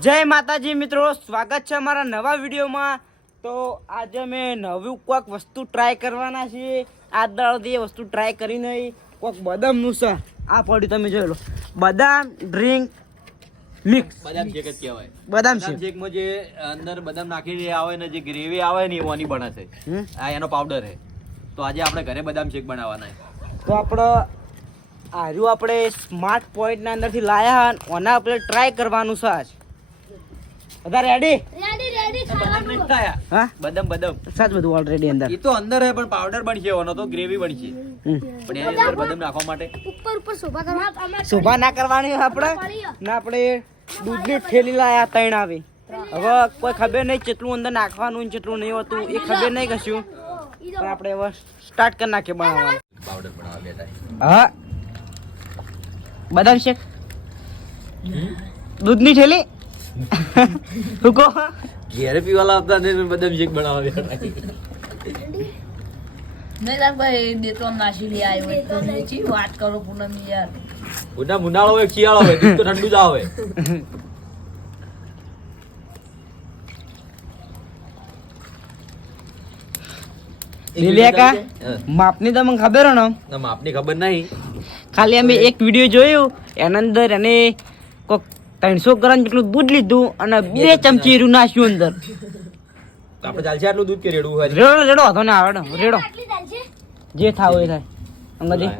જય માતાજી મિત્રો સ્વાગત છે અમારા નવા વિડીયોમાં. તો આજે અમે નવું કોઈક વસ્તુ ટ્રાય કરવાના છીએ. આ દાડોથી એ વસ્તુ ટ્રાય કરી નહીં. કોઈક બદામનું છે આ પડ્યું તમે જોઈ લો. બદામ ડ્રિંક મિક્સ બદામ શેક જ કહેવાય. બદામ બદામ શેક શેકમાં જે અંદર બદામ નાખીને આવે ને જે ગ્રેવી આવે ને એ ઓની બને છે. આ એનો પાવડર છે. તો આજે આપણે ઘરે બદામ શેક બનાવવાના છે. તો આપણે આર્યું આપણે સ્માર્ટ પોઈન્ટના અંદરથી લાયા ઓના આપણે ટ્રાય કરવાનું છે આજ. બધા રેડી રેડી રેડી ખાવાનું. ખાયા. હા? બદમ બદમ. સાચ બધું ઓલરેડી અંદર. એ તો અંદર હે પણ પાવડર બનશે ઓનો તો ગ્રેવી બનશે. પણ એની અંદર બદમ નાખવા માટે. ઉપર ઉપર શોભા કરવા શોભા ના કરવાની હોય આપણે? ના આપણે દૂધની થેલી લાયા તૈણ આવી. હવે કોઈ ખબર નહીં કેટલું અંદર નાખવાનું ને કેટલું નહીં હોતું એ ખબર નહીં કશું. પણ આપણે હવે સ્ટાર્ટ કરી નાખીએ બનાવવાનું. પાવડર બનાવવા બેટા હા. બદામ શેક? દૂધની ઠેલી શું કહો? ઘેરે પીવા લાવતા ને બદામ શેક બનાવવા નહીં ભાઈ દેતો નાસી લઈ આવ્યો તો વેચી વાત કરો પૂનમ યાર. ઉના મુનાળો હોય શિયાળો હોય દૂધ તો ઠંડુ જ આવે. લીલિયા માપની તો મને ખબર હે ને? ના માપની ખબર નહીં. ખાલી અમે એક વીડિયો જોયું એના અંદર એને કોક ત્રણસો ગ્રામ જેટલું દૂધ લીધું અને બે ચમચી રૂ નાખ્યું. અંદર. તો આપણે ચાલશે આટલું દૂધ કે રેડવું હોય? રેડો રેડો હતો ને આવડો રેડો. જે થાવ એ થાય. અંગદી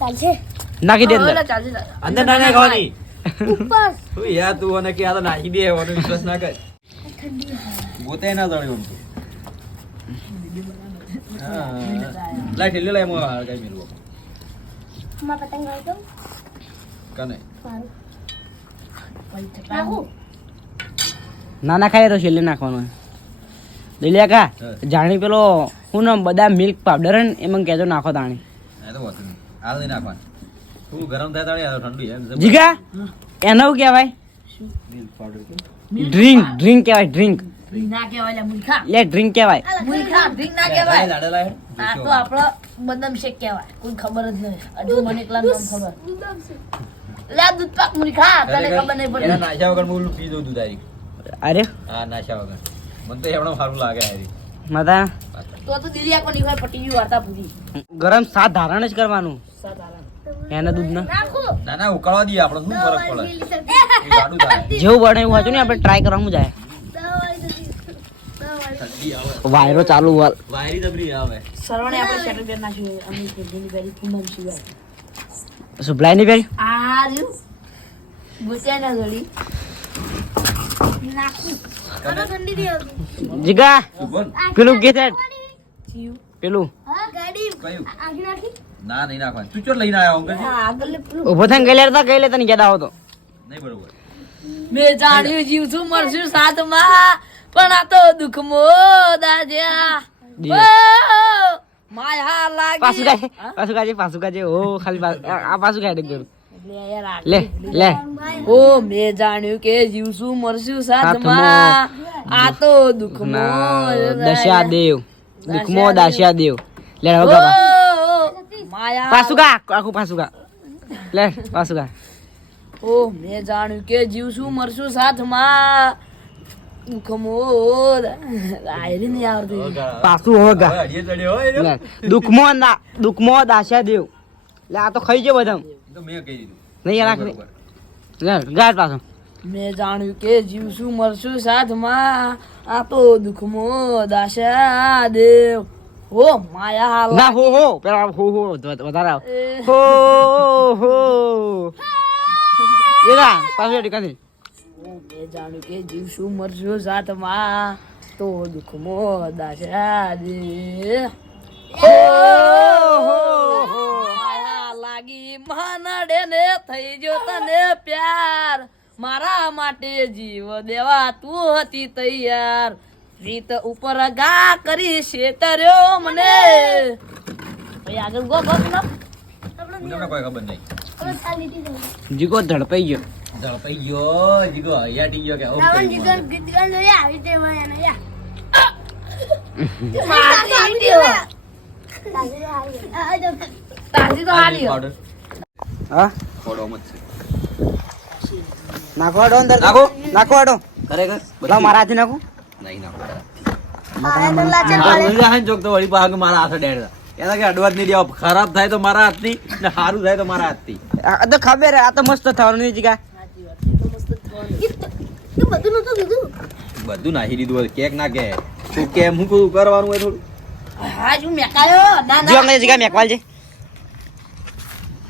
ચાલશે? નાખી દે અંદર. અંદર ના નાખવાની. ઉપર. તું યાર તું અને કે આ તો નાખી દે એવાનો વિશ્વાસ ના કર. ગોતે ના જણ્યું લાઈ ઠેલી લાઈ મો કઈ મેલવો માં પતંગ આવી દઉં કને. નાખું ના ના ખાય તો છેલ્લે નાખવાનું. લીલિયા કા. જાણી પેલો હું નામ બધા મિલ્ક પાવડર ને એમાં કહેજો નાખો તાણી. આ તો હાલ નહીં નાખવાનું. ગરમ થાય ઠંડુ જીગા એનો કહેવાય મિલ્ક પાવડર કે ડ્રિંક ડ્રિંક કહેવાય ડ્રિંક ડ્રિંક ના કહેવાય લે મૂર્ખા. લે ડ્રિંક કહેવાય. મૂર્ખા ડ્રિંક ના કહેવાય. લાડેલા આ તો આપણો બદામ શેક કહેવાય. કોઈ ખબર જ નહીં. હજુ મને એકલા નામ ખબર? લે દૂધ પાક મૂર્ખા તને ખબર નહીં પડે. નાશા વગર હું પી દઉં દૂધ આરી. અરે? હા નાશા વગર. મને તો એમણે સારું લાગે આરી. મદા તો તો દિલિયા કોની હોય પટી ગયું વાર્તા પૂરી. ગરમ સાત ધારણ જ કરવાનું. સાધારણ એના દૂધ ના ના ના ઉકાળવા દઈએ આપણે શું ફરક પડે? જેવું બને એવું હતું ને આપણે ટ્રાય કરવાનું જાય. વાયરો ચાલુ વાલ વાયરી દબરી આવે. સરવણે આપણે શેટર કરી નાખ્યું અમે પેઢીની પેઢી પૂનમ સિવાય. સુપ્લાયની પેરી આ રહ્યું બુચા ના જોડી. નાખું. આ ઠંડી નહીં જીગા પેલું કે છે પેલું. ગાડી કયું? નાખી. ના નહીં નાખવાનું. તું ચોર લઈને આવ્યો અંકલ હા આગળ લે પેલું. ઊભો થઈને ગયેલા લેતા ગઈ લેતા ને યાદ આવો તો. નહીં બરોબર. મેં જાણ્યું જીવ છું મરશું સાથમાં પણ આ તો દુઃખ મો દાજ્યા ઓ, માયા લાગે. પાછું કાજે પાછું કાજે પાછું કાજે ઓ ખાલી આ કાઢે કરું લે લે. ઓ મે જાણ્યું કે જીવશું મરશું સાથમાં. આ તો દુઃખ મો ના દશા દેવ દુઃખમો દશા દેવ લે હવે માયા. પાછું કા આખું પાછું કા લે પાછું કા ઓ મેં જાણ્યું કે જીવશું મરશું સાથમાં. પાછું હવે ગા હવે અડીએ ચડ્યો હોય ને. લે દુઃખમો ના દુઃખમો દાશા દેવ લે આ તો ખાઈ ગયો બધા નહીં યાર બરોબર. લે મેં જાણ્યું કે જીવશું મરશું સાથમાં આ તો દુઃખમો દાશા દેવ હો માયા ના હો હો પેલા હો હો વધારે હો હો એલા પાછું કાંધી ઓ મેં જાણ્યું કે જીવશું મરશું સાથમાં તો દુઃખમો દાશા લાગી માનડે ને થઈ જો તને પ્યાર. મારા માટે જીવ દેવા તું હતી તૈયાર. રીત ઉપર ગા કરી શેતર્યો મને. ભાઈ આગળ ગો ગો જીગો ધડપાઈ ગયો. ઝડપાઈ ગયો જીગો હૈયાટી ગયો કે રાવણ કર્યું જીગર ગીત ગાન જોઈએ આવી તે હોય એને યા નાખો આડો અંદર નાખો. નાખો આડો ખરેખર લાવ મારા હાથે નાખું નહીં નાખો. વળી જાય ને જોક તો વળી પાછા મારા હાથે ડેડ એના કે અડવા નહીં દેવા ખરાબ થાય તો મારા હાથથી ને સારું થાય તો મારા હાથથી આ તો ખબર આ તો મસ્ત થવાનું નહીં જીગા એ તો- બધું નતું દીધું બધું નાખી દીધું હોય કેક ના કે. તું કેમ હું કરું કરવાનું હોય થોડું. હા શું મેકાયો. ના જો ના અમને જીગા મેકવાલ છે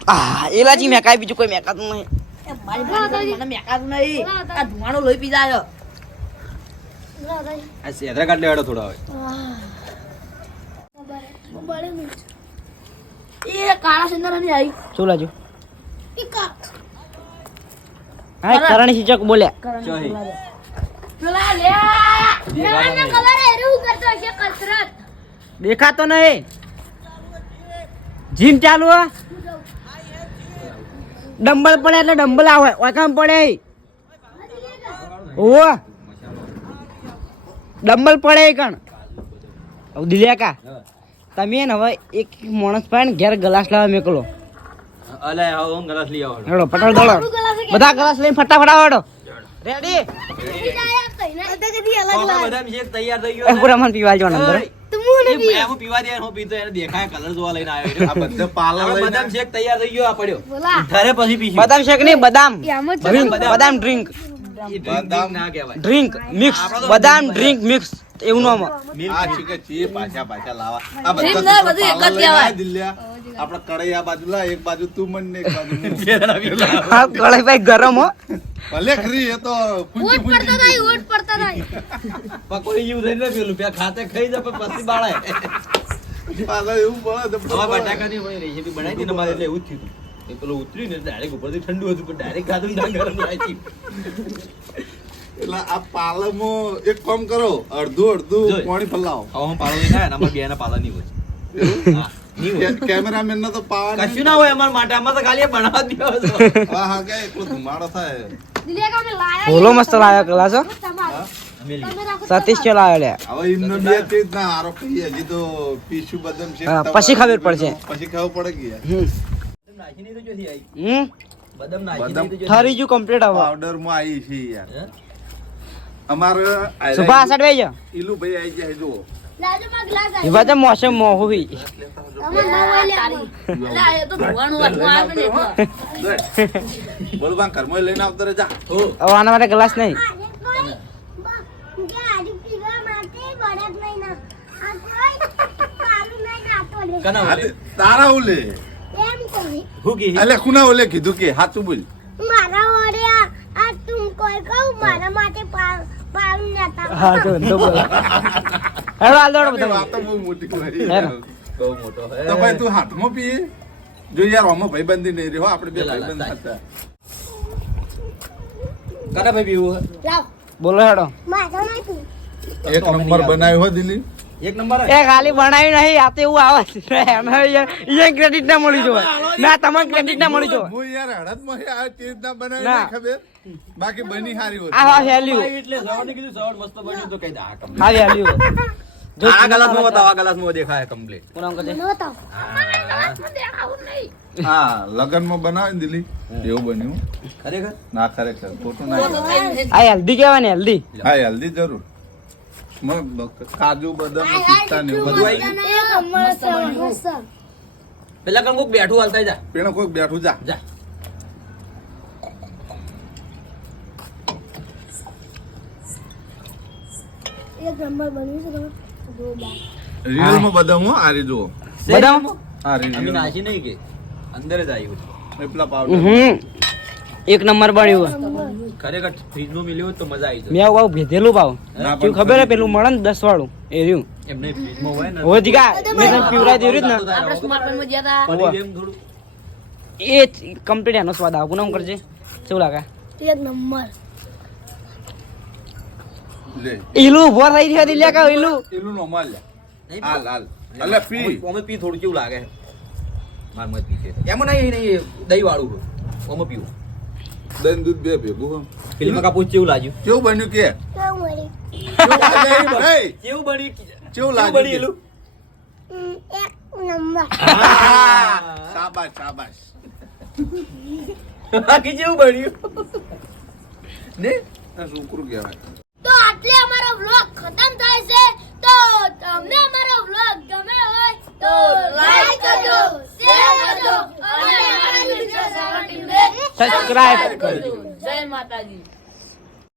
આ એલાજી મેકાય બીજું કોઈ મેકાતું નહીં. એ મને મેકાતું નહીં. આ ધુમાડો લોહી પી જાય. આ સેધરા કાઢ લેવાડો થોડા હવે એ કાળા સિંદર આવી શું લાજુ એ કા- હા કરણ સિંચક કસરત. દેખાતો નહીં. જીમ ચાલુ હે. ડંબલ પડે એટલે ડંબલ આવે. ઓકામ પડે ઓ ડંબલ પડે કણ. હવે દિલ્યા કા તમે ને હવે એક માણસ ને ઘેર ગ્લાસ લાવવા મેકલો. અલે આવો હું ગલાસ લઈ આવો હેડો પટાડ દોડો. બધા ગ્લાસ લઈને ફટાફટ આવડો રેડી? બદામ શેક તૈયાર થઈ ગયો છે. પૂરા મને પીવા જવાનું અંદર ઓય. તો હું એ નથી હું પીવા દે હું પીતો એને દેખાય કલર જોવા લઈને આવ્યો આ બધા પાર્લર હવે લઈને બદામ શેક તૈયાર થઈ ગયો આ પડ્યો. બોલા. ઘરે પછી પીશું. બદામ શેક નહીં બદામ. આમ જ ડ્રિંક મિક્સ બદામ ડ્રિંક મિક્સ એવું નામ આ છે. પાછા પાછા લાવા આ બધા બધું એક જ કહેવાય. આ કડાઈ આ બાજુ લા એક બાજુ તું મન ને એક બાજુ હું. કડાઈ ભાઈ ગરમ હો. ભલે ખરી એ તો પૂંચી ઓટ પડતા થાય ઓટ પડતા થાય પકોડી જેવું થઈને પેલું પેલા ખાતે ખાઈ જાય પણ પછી બાળાય. પાલા એવું બોલે તો બટાકાની હોય રેસીપી બનાવી હતી ને મારે એટલે એવું જ થયું. એ પેલું ઉતર્યું ને ડાયરેક્ટ ઉપરથી ઠંડુ હતું પણ ડાયરેક્ટ ખાધું ને ગરમ લાગી. એટલે આ પાલમો એક કામ કરો અડધું અડધું પાણી ફલાવો. હવે હું પાલો લઈને આવ્યા ને બે ના પાલા નહીં હોય નહીં કેમેરામેન તો પાવા કશું ના હોય અમારા માટે અમારે તો ખાલી બનાવવા દો હા હા કે એટલો ધુમાડો થાય લાયા બોલો મસ્ત લાવ્યો કલા સતીશ લે હવે બે તે ના કહીએ હજી તો પીશું બદામ છે પછી ખબર પડશે. પછી ખબર પડે કે હમ. બદામ નાખી આવી. થરી કમ્પ્લીટ હવે પાવડરમાં આવી છે યાર હે? અમારે સુભા જો ઈલુ ભાઈ આવી જાય જુઓ લાજો તો મોસે મોહુ બધા મોસમ મોહું હી આના માટે ગ્લાસ નહીં. તારા ઓલે. અલે કુના ઓલે કીધું કે હાચું બોલ. મારા આ આ તું કોઈ કહું મારા માટે પાવ પાવ નતા હા તો તો બોલો. હેડો હાલ દોડો બધા વાતો બહુ મોટી કરી. હેરો. મોટો હે. તો ભાઈ તું હાથમાં પીએ? જો યાર આમાં ભાઈબંધી નહીં રહ્યો આપણે બે પેલા ભાઈબંધ. હતા. ભાઈ પીવું લાવ. બોલો હેડો. એક નંબર બનાવ્યો હો દિલ્હી એક નંબર એ ખાલી બનાવ્યું નહીં આ તો એવું આવે અહીંયા ક્રેડિટ ના મળી જોવે ના તમને ક્રેડિટ ના મળી જોવે હું યાર હળદમાં હે આ ચીજ ના બનાવી ના. ખબર? બાકી બની સારી હોત આ હા વેલ્યુ ભાઈ એટલે સવારને કીધું સવાર મસ્ત બન્યું તો કઈ દા આ. હા વેલ્યુ જો આ ગ્લાસમાં બતાવ આ ગ્લાસમાં દેખાય કમ્પ્લીટ કોણ કરજે બતાવ હા. લગનમાં બનાવી દિલ્હી એવું બન્યું. ખરેખર? ના ખરેખર. ખોટું ના તો તો આ હેલ્ધી કહેવાય ને હેલ્ધી હા હલ્દી જરૂર. કાજુ બદામ પિસ્તા ને બધું પેલા કણ બેઠું હાલતા જા. પેલા કોઈક બેઠું જા. જા. એક નંબર બન્યું છે તમે જો બાર. રીલમાં બદામ હો આ જુઓ. બદામ આ રી અમે રીલ નાસી નહીં કે. અંદર જ આવ્યું. એટલા પાવડર એક નંબર બન્યું. ખરેખર ફ્રીજમાં મેલ્યું હોત તો મજા આવી મેં આવું ભેજેલું ભાવ. ના તું ખબર હે પેલું મળે ને દસ વાળું? એ રહ્યું. એમને ફ્રીજમાં હોય ને હવે જીગા મેં તને પીવડાવી દેવું ને. આપણે સ્માર્ટફોનમાં ગયા હતા. પડી એમ થોડું. એ કમ્પ્લીટ એનો સ્વાદ આવું. નામ કરજે. શું લાગે? એક નંબર. ઈલું ભોર થઈ રહ્યો દિલ્યા કા ઈલું? એલું નો માલ હાલ હાલ. અલે પી. અમે પી થોડું કેવું લાગે? માર મત પી છે. એમાં નહીં નહીં દહીં વાળું ઓમે પીવું. દહીં દૂધ બે ભેગું. ફિલ્મ કાપું કેવું લાગ્યું? કેવું બન્યું કે? કેવું મળી કેવું લાગ્યું? એય, કેવું બની કેવું લાગ્યું કે? એલું? એક નંબર. શાબાશ શાબાશ. બાકી જેવું બન્યું? ને? છોકરું કહેવાય. તો આટલે અમારો વ્લોગ ખતમ થાય છે. તો તમને અમારો વ્લોગ ગમે હોય તો લાઈક કરજો શેર કરજો. અને સબસ્ક્રાઇબ કરજો જય માતાજી.